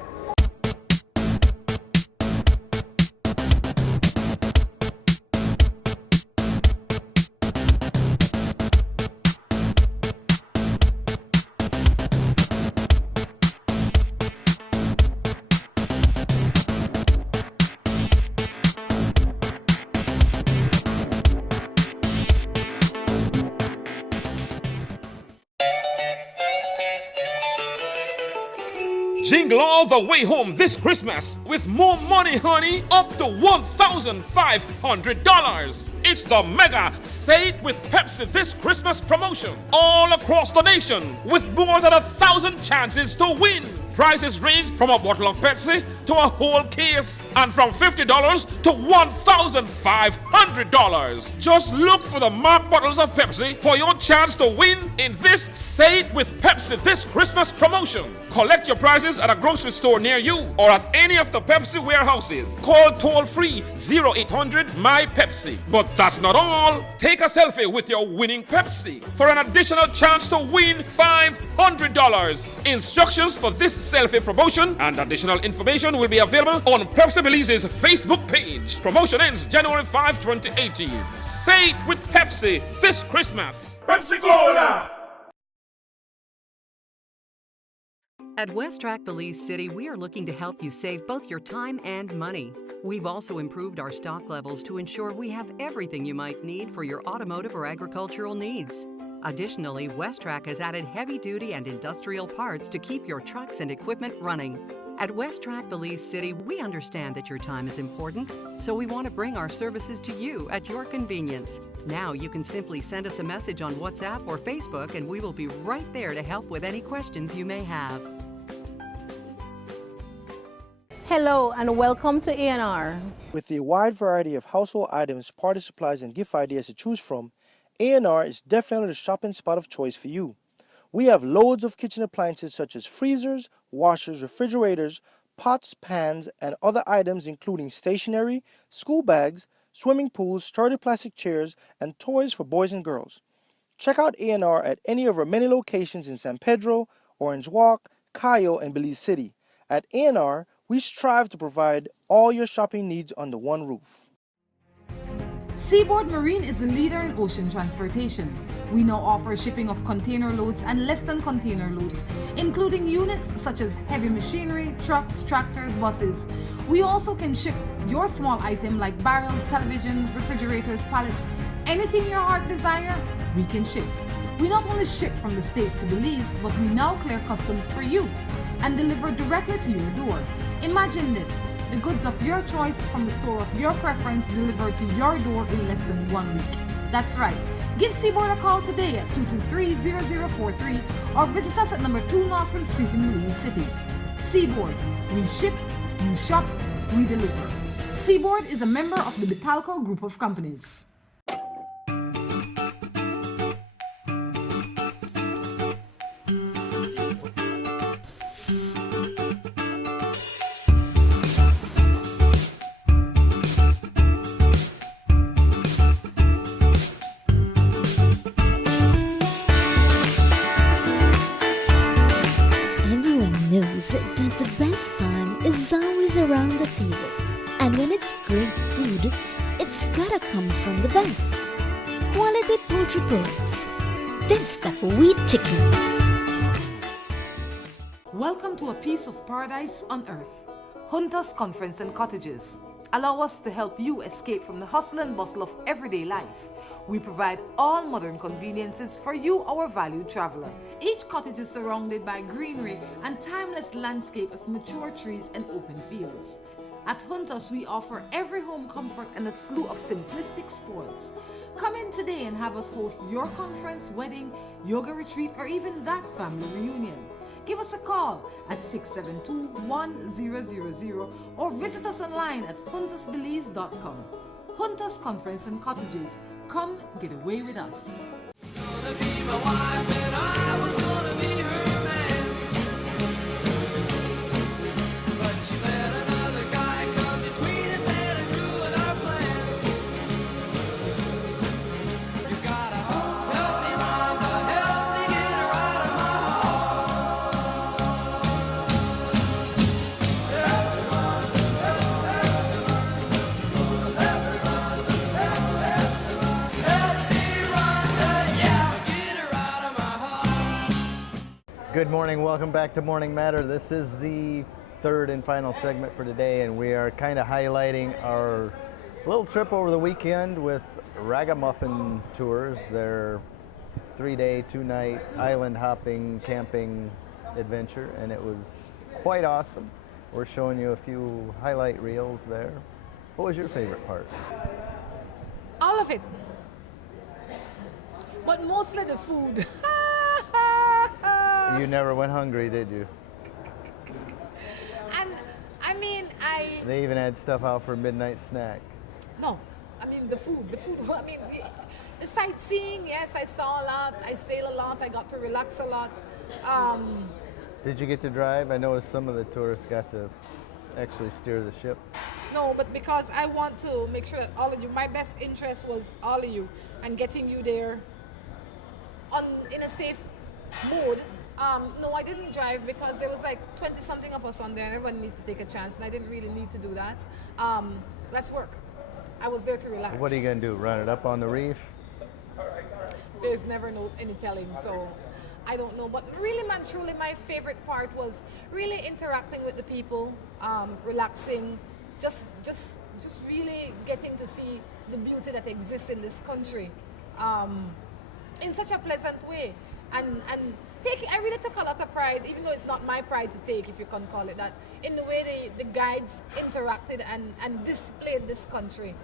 Jingle all the way home this Christmas with more money, honey, up to $1,500. It's the mega Say It with Pepsi this Christmas promotion all across the nation with more than 1,000 chances to win. Prizes range from a bottle of Pepsi to a whole case and from $50 to $1,500. Just look for the marked bottles of Pepsi for your chance to win in this Say It with Pepsi this Christmas promotion. Collect your prizes at a grocery store near you or at any of the Pepsi warehouses. Call toll-free 0800-MY-PEPSI. But that's not all. Take a selfie with your winning Pepsi for an additional chance to win $500. Instructions for this selfie promotion and additional information will be available on Pepsi Belize's Facebook page. Promotion ends January 5, 2018. Say it with Pepsi this Christmas. Pepsi Cola! At West Track Belize City, we are looking to help you save both your time and money. We've also improved our stock levels to ensure we have everything you might need for your automotive or agricultural needs. Additionally, West Track has added heavy-duty and industrial parts to keep your trucks and equipment running. At West Track Belize City, we understand that your time is important, so we want to bring our services to you at your convenience. Now you can simply send us a message on WhatsApp or Facebook, and we will be right there to help with any questions you may have. Hello and welcome to A&R. With a wide variety of household items, party supplies, and gift ideas to choose from, A&R is definitely the shopping spot of choice for you. We have loads of kitchen appliances such as freezers, washers, refrigerators, pots, pans, and other items including stationery, school bags, swimming pools, sturdy plastic chairs, and toys for boys and girls. Check out A&R at any of our many locations in San Pedro, Orange Walk, Cayo, and Belize City. At A&R, we strive to provide all your shopping needs under one roof. Seaboard Marine is the leader in ocean transportation. We now offer shipping of container loads and less than container loads, including units such as heavy machinery, trucks, tractors, buses. We also can ship your small item like barrels, televisions, refrigerators, pallets, anything your heart desire, we can ship. We not only ship from the States to Belize, but we now clear customs for you and deliver directly to your door. Imagine this, the goods of your choice from the store of your preference delivered to your door in less than 1 week. That's right. Give Seaboard a call today at 223-0043 or visit us at number 2 Norfolk Street in Belize City. Seaboard, we ship, you shop, we deliver. Seaboard is a member of the Betalco Group of Companies. Knows that the best time is always around the table. And when it's great food, it's gotta come from the best. Quality poultry products. That's the wheat chicken. Welcome to a piece of paradise on earth. Hunters Conference and Cottages. Allow us to help you escape from the hustle and bustle of everyday life. We provide all modern conveniences for you, our valued traveler. Each cottage is surrounded by greenery and timeless landscape of mature trees and open fields. At Hunters, we offer every home comfort and a slew of simplistic spoils. Come in today and have us host your conference, wedding, yoga retreat, or even that family reunion. Give us a call at 672-1000 or visit us online at huntersbelize.com. Hunters Conference and Cottages. Come get away with us. Gonna be my wife and I was gonna be her man. But she let another guy come between us and ruin our plan. You gotta help me, Rhonda, help me get her out of my Good morning, welcome back to Morning Matter. This is the third and final segment for today, and we are kind of highlighting our little trip over the weekend with Raggamuffin Tours, their 3-day, 2-night island hopping, camping adventure, and it was quite awesome. We're showing you a few highlight reels there. What was your favorite part? All of it. But mostly the food. You never went hungry, did you? And I mean, They even had stuff out for a midnight snack. no, I mean the food, I mean, the sightseeing, yes, I saw a lot, I sail a lot, I got to relax a lot. Did you get to drive? I noticed some of the tourists got to actually steer the ship. No, but because I want to make sure that all of you, my best interest was all of you and getting you there in a safe mood. No, I didn't drive because there was like 20-something of us on there and everyone needs to take a chance and I didn't really need to do that. Let's work. I was there to relax. What are you going to do, run it up on the reef? There's never any telling, so I don't know. But really, man, truly my favorite part was really interacting with the people, relaxing, just really getting to see the beauty that exists in this country in such a pleasant way. And I really took a lot of pride, even though it's not my pride to take, if you can call it that, in the way the guides interacted and displayed this country.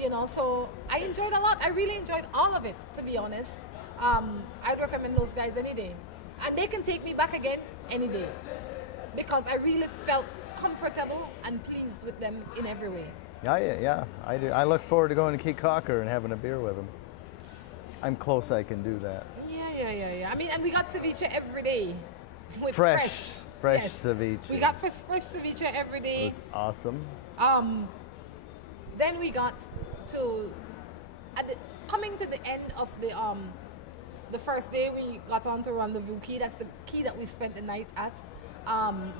You know, so I enjoyed a lot. I really enjoyed all of it, to be honest. I'd recommend those guys any day. And they can take me back again any day. Because I really felt comfortable and pleased with them in every way. Yeah, I do. I look forward to going to Key Cocker and having a beer with them. I'm close, I can do that. Yeah. I mean, and we got ceviche every day. With Fresh Yes. ceviche. We got fresh ceviche every It day. was awesome. Then we got to coming to the end of the first day. We got on to Rendezvous Key. That's the key that we spent the night at.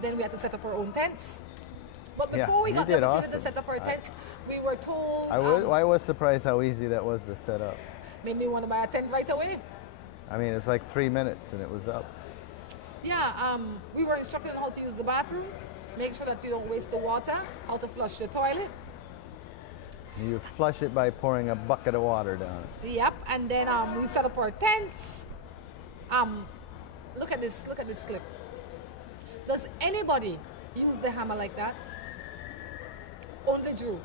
Then we had to set up our own tents. But Yeah, before we you got the did opportunity to awesome. set up our tents, we were told. I was surprised how easy that was to set up. Made me want to buy a tent right away. I mean, it was like 3 minutes and it was up. Yeah, we were instructed on how to use the bathroom, make sure that you don't waste the water, how to flush the toilet. You flush it by pouring a bucket of water down it. Yep, and then we set up our tents. Look at this clip. Does anybody use the hammer like that? Only Drew.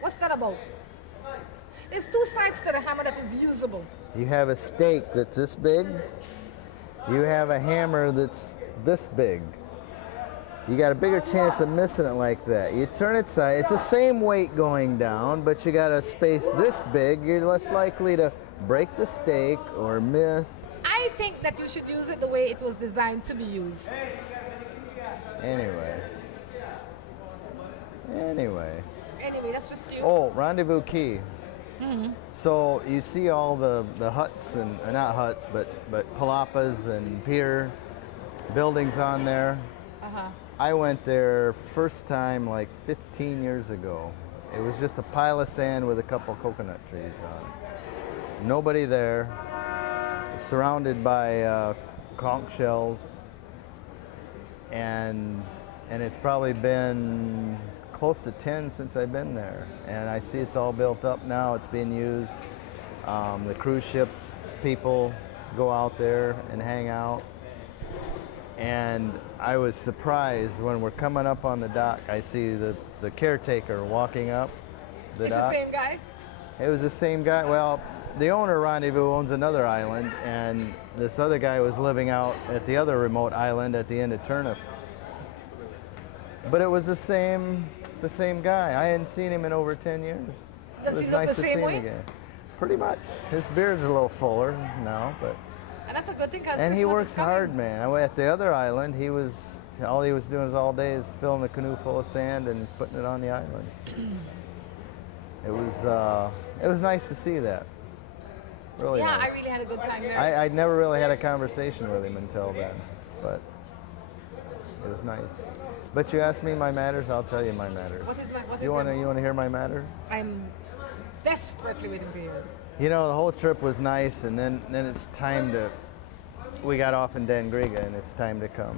What's that about? There's two sides to the hammer that is usable. You have a stake that's this big. You have a hammer that's this big. You got a bigger chance of missing it like that. You turn it side, it's the same weight going down, but you got a space this big, you're less likely to break the stake or miss. I think that you should use it the way it was designed to be used. Anyway, That's just you. oh, Rendezvous Key. So you see all the huts and not huts, but palapas and pier buildings on there. I went there first time like 15 years ago. It was just a pile of sand with a couple coconut trees on. Nobody there. Surrounded by conch shells, and it's probably been close to 10 since I've been there, and I see it's all built up now. It's being used. The cruise ships people go out there and hang out, and I was surprised when we're coming up on the dock. I see the caretaker walking up the dock. It's the same guy? It was the same guy. Well, the owner, Rendezvous, owns another island, and this other guy was living out at the other remote island at the end of Turniff. But it was the same guy. I hadn't seen him in over 10 years. Does It was he look nice the to same see way? him again. Pretty much. His beard's a little fuller now, but And that's a good thing, because and he Christmas works is coming. hard, man. I went at the other island. All he was doing all day is filling a canoe full of sand and putting it on the island. It was nice to see that. Really Yeah, nice. I really had a good time there. I'd never really had a conversation with him until then, but it was nice. But you asked me my matters, I'll tell you my matters. What is You want to hear my matter? I'm desperately waiting for you. You know, the whole trip was nice, and then it's time to. We got off in Dangriga, and it's time to come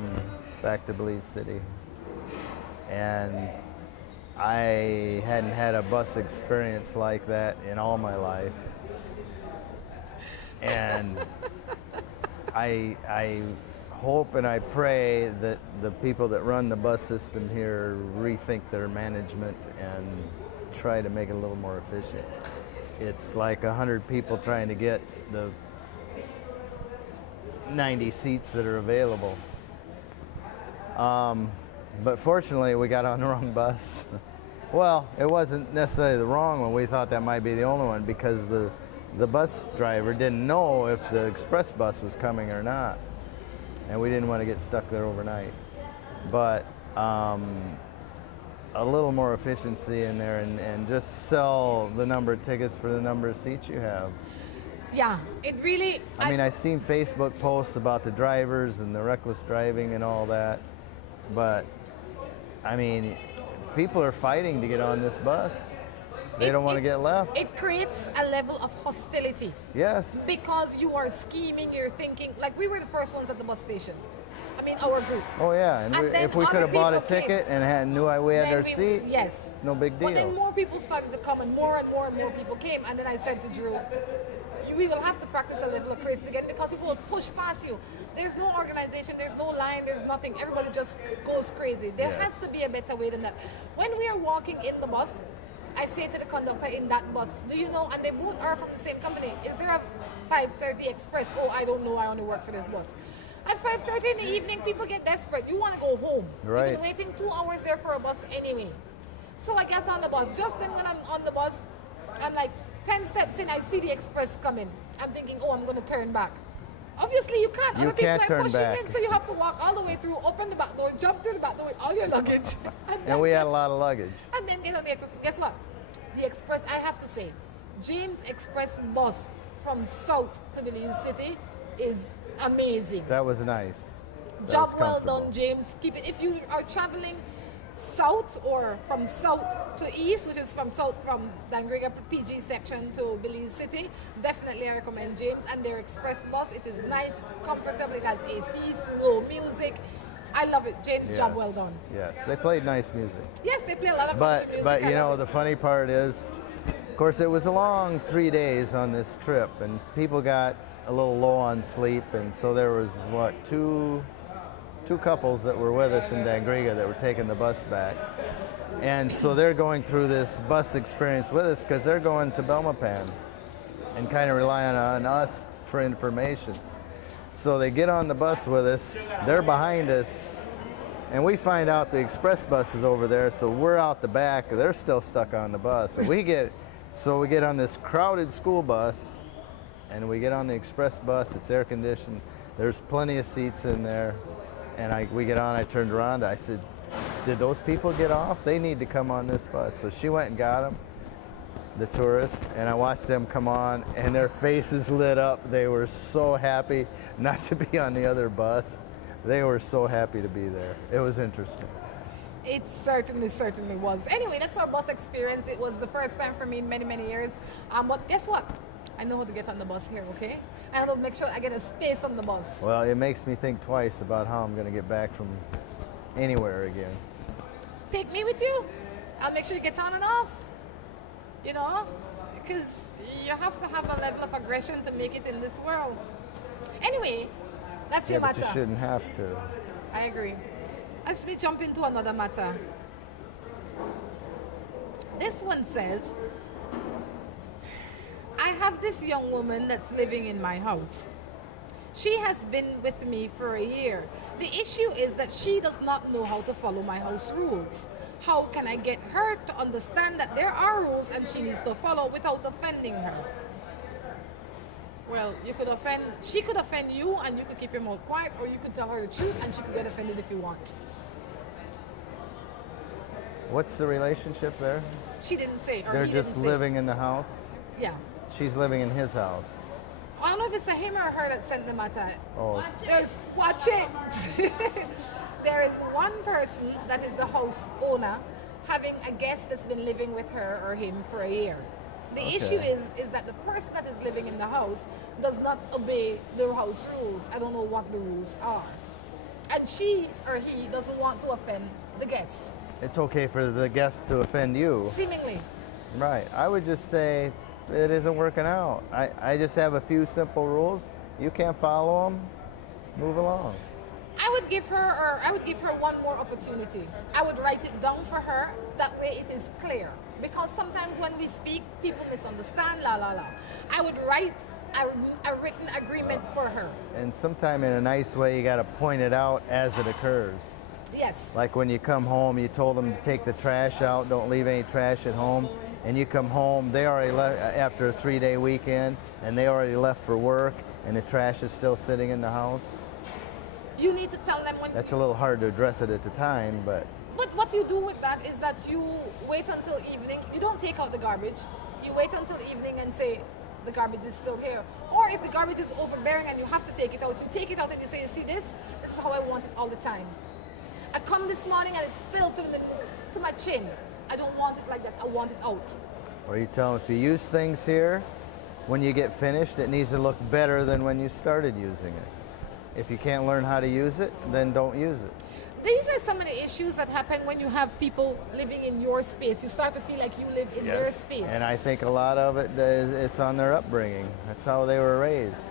back to Belize City. And I hadn't had a bus experience like that in all my life. And I hope and I pray that the people that run the bus system here rethink their management and try to make it a little more efficient. It's like 100 people trying to get the 90 seats that are available. But fortunately, we got on the wrong bus. Well, it wasn't necessarily the wrong one. We thought that might be the only one because the bus driver didn't know if the express bus was coming or not. And we didn't want to get stuck there overnight. But a little more efficiency in there and just sell the number of tickets for the number of seats you have. Yeah, it really. I mean, I've seen Facebook posts about the drivers and the reckless driving and all that, but I mean, people are fighting to get on this bus. They don't want to get left. It creates a level of hostility. Yes. Because you are scheming, you're thinking, like we were the first ones at the bus station. I mean, our group. Oh yeah, and And then if we other could have bought a people came. ticket and knew we had Then our seat, yes. it's no big But then deal. more people started to come, and more people came. And then I said to Drew, we will have to practice a level of crazy again because people will push past you. There's no organization, there's no line, there's nothing. Everybody just goes crazy. There Yes. has to be a better way than that. When we are walking in the bus, I say to the conductor in that bus, do you know, and they both are from the same company, is there a 5:30 express? Oh, I don't know, I only work for this bus. At 5:30 in the evening, people get desperate. You want to go home. Right. You've been waiting 2 hours there for a bus anyway. So I get on the bus. Just then when I'm on the bus, I'm like 10 steps in, I see the express coming. I'm thinking, oh, I'm going to turn back. Obviously, you can't. You Other people can't are turn pushing back. in, so you have to walk all the way through, open the back door, jump through the back door with all your luggage. And we had a lot of luggage. And then get on the express. Guess what? The express, I have to say, James Express bus from South to Belize City is amazing. That was nice. That Job was well comfortable. done, James. Keep it. If you are traveling south or from south to east, which is from south from Dangriga PG section to Belize City, definitely I recommend James and their express bus. It is nice, it's comfortable, it has AC, low music. I love it. James, job well done. Yes, they played nice music. Yes, they play a lot of But country music. but I you know love the it. funny part is, of course, it was a long 3 days on this trip, and people got a little low on sleep, and so there was what two couples that were with us in Dangriga that were taking the bus back, and so they're going through this bus experience with us because they're going to Belmopan and kind of relying on us for information. So they get on the bus with us, they're behind us, and we find out the express bus is over there, so we're out the back, they're still stuck on the bus. So we get on this crowded school bus, and we get on the express bus, it's air conditioned, there's plenty of seats in there, and we get on, I turned to Rhonda, I said, did those people get off? They need to come on this bus. So she went and got them, the tourists, and I watched them come on, and their faces lit up. They were so happy not to be on the other bus. They were so happy to be there. It was interesting. It certainly was. Anyway, that's our bus experience. It was the first time for me in many, many years. But guess what? I know how to get on the bus here, okay? And I'll make sure I get a space on the bus. Well, it makes me think twice about how I'm going to get back from anywhere again. Take me with you. I'll make sure you get on and off. You know? Because you have to have a level of aggression to make it in this world. Anyway, that's your But matter. you shouldn't have to. I agree. Let's jump into another matter. This one says, I have this young woman that's living in my house. She has been with me for a year. The issue is that she does not know how to follow my house rules. How can I get her to understand that there are rules and she needs to follow without offending her? Well, she could offend you and you could keep your mouth quiet, or you could tell her the truth and she could get offended if you want. What's the relationship there? She didn't say, or They're he just didn't say. living in the house? Yeah. She's living in his house. I don't know if it's a him or her that sent the matter. Oh, Watch it. There is one person that is the house owner having a guest that's been living with her or him for a year. The Okay. issue is that the person that is living in the house does not obey the house rules. I don't know what the rules are. And she or he doesn't want to offend the guest, it's okay for the guest to offend you. seemingly. Right. I would just say it isn't working out. I just have a few simple rules. You can't follow them. Move along. I would give her one more opportunity. I would write it down for her. That way it is clear. Because sometimes when we speak, people misunderstand, la la la. I would write a written agreement for her. And sometime in a nice way, you got to point it out as it occurs. Yes. Like when you come home, you told them to take the trash out, don't leave any trash at home. And you come home, they already left after a 3-day weekend, and they already left for work, and the trash is still sitting in the house. You need to tell them when. That's a little hard to address it at the time, but But what you do with that is that you wait until evening. You don't take out the garbage. You wait until evening and say, the garbage is still here. Or if the garbage is overbearing and you have to take it out, you take it out and you say, you see this? This is how I want it all the time. I come this morning and it's filled to my chin. I don't want it like that. I want it out. or you tell them if you use things here, when you get finished, it needs to look better than when you started using it. If you can't learn how to use it, then don't use it. These are some of the issues that happen when you have people living in your space. You start to feel like you live in their space. And I think a lot of it, it's on their upbringing. That's how they were raised.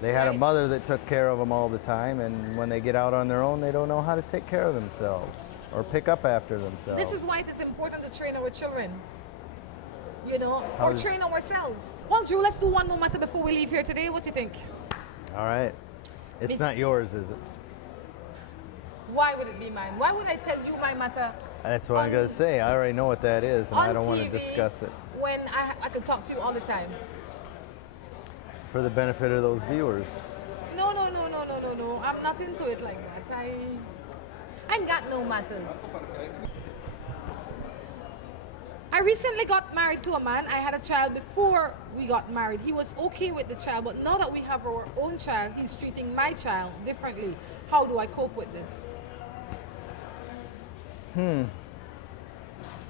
They had a Right. mother that took care of them all the time, and when they get out on their own, they don't know how to take care of themselves or pick up after themselves. This is why it is important to train our children, you know, How or does- train ourselves. Well, Drew, let's do one more matter before we leave here today. What do you think? All right. It's Miss- not yours, is it? Why would it be mine? Why would I tell you my matter That's what I'm On- going to say. I already know what that is, and on I don't want to TV discuss it. when I could talk to you all the time? for the benefit of those viewers. No. I'm not into it like that. I ain't got no matters. I recently got married to a man. I had a child before we got married. He was okay with the child, but now that we have our own child, he's treating my child differently. How do I cope with this?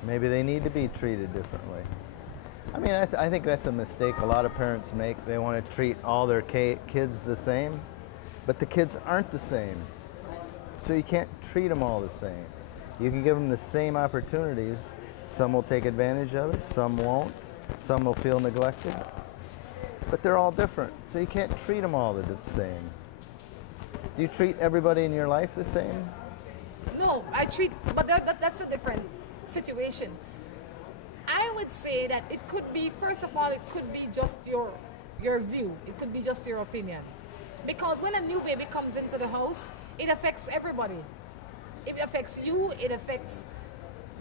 Maybe they need to be treated differently. I mean, I think that's a mistake a lot of parents make. They want to treat all their kids the same, but the kids aren't the same. So you can't treat them all the same. You can give them the same opportunities. Some will take advantage of it, some won't. Some will feel neglected. But they're all different, so you can't treat them all the same. Do you treat everybody in your life the same? No, but that's a different situation. I would say that it could be, first of all, it could be just your view. It could be just your opinion. Because when a new baby comes into the house, it affects everybody. It affects you, it affects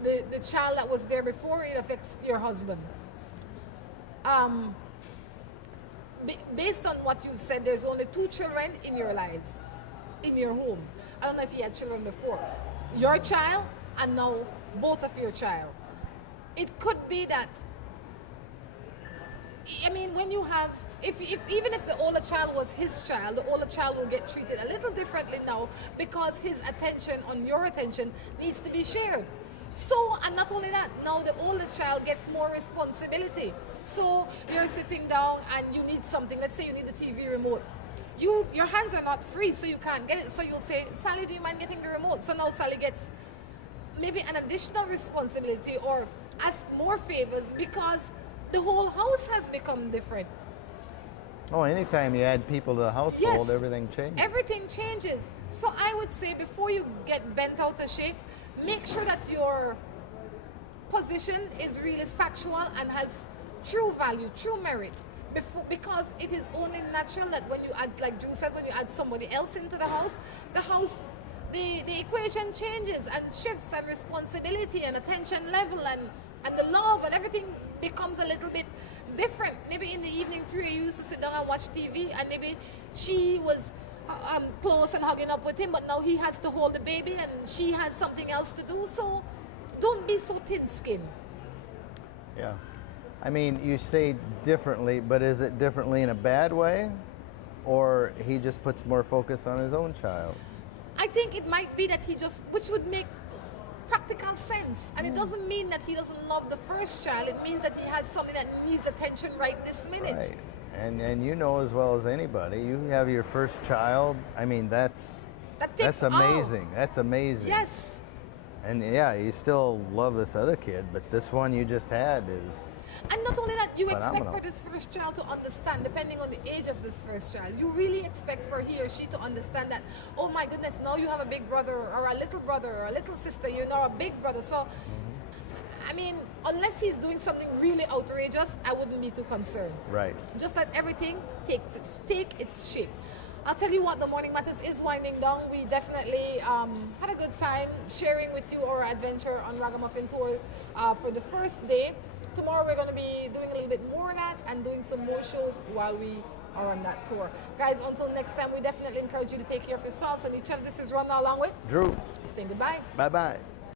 the child that was there before, it affects your husband. Based on what you've said, there's only 2 children in your lives, in your home. I don't know if you had children before. Your child and now both of your child. It could be that, I mean, when you have, even if the older child was his child, the older child will get treated a little differently now because his attention on your attention needs to be shared. So, and not only that, now the older child gets more responsibility. So you're sitting down and you need something. Let's say you need the TV remote. Your hands are not free, so you can't get it. So you'll say, Sally, do you mind getting the remote? So now Sally gets maybe an additional responsibility or ask more favors because the whole house has become different. Oh, anytime you add people to the household, Yes, everything changes. Everything changes. So I would say before you get bent out of shape, make sure that your position is really factual and has true value, true merit. Because it is only natural that when you add, like Drew says, when you add somebody else into the house, the equation changes and shifts, and responsibility and attention level and the love and everything becomes a little bit different. Maybe in the evening, Three used to sit down and watch TV, and maybe she was close and hugging up with him, but now he has to hold the baby and she has something else to do. So don't be so thin-skinned. Yeah. I mean, you say differently, but is it differently in a bad way? Or he just puts more focus on his own child? I think it might be that which would make practical sense. And it doesn't mean that he doesn't love the first child. It means that he has something that needs attention right this minute. Right. And you know as well as anybody, you have your first child. I mean, that's amazing. That's amazing. Yes. And yeah, you still love this other kid, but this one you just had is And not only that, you phenomenal. expect for this first child to understand, depending on the age of this first child. You really expect for he or she to understand that, oh my goodness, now you have a big brother or a little sister, you're now a big brother. So, I mean, unless he's doing something really outrageous, I wouldn't be too concerned. right. Just let everything take its shape. I'll tell you what, the Morning Matters is winding down. We definitely had a good time sharing with you our adventure on Raggamuffin Tour for the first day. Tomorrow we're going to be doing a little bit more of that and doing some more shows while we are on that tour. Guys, until next time, we definitely encourage you to take care of yourselves and each other. This is Rhonda along with Drew, saying goodbye. bye-bye.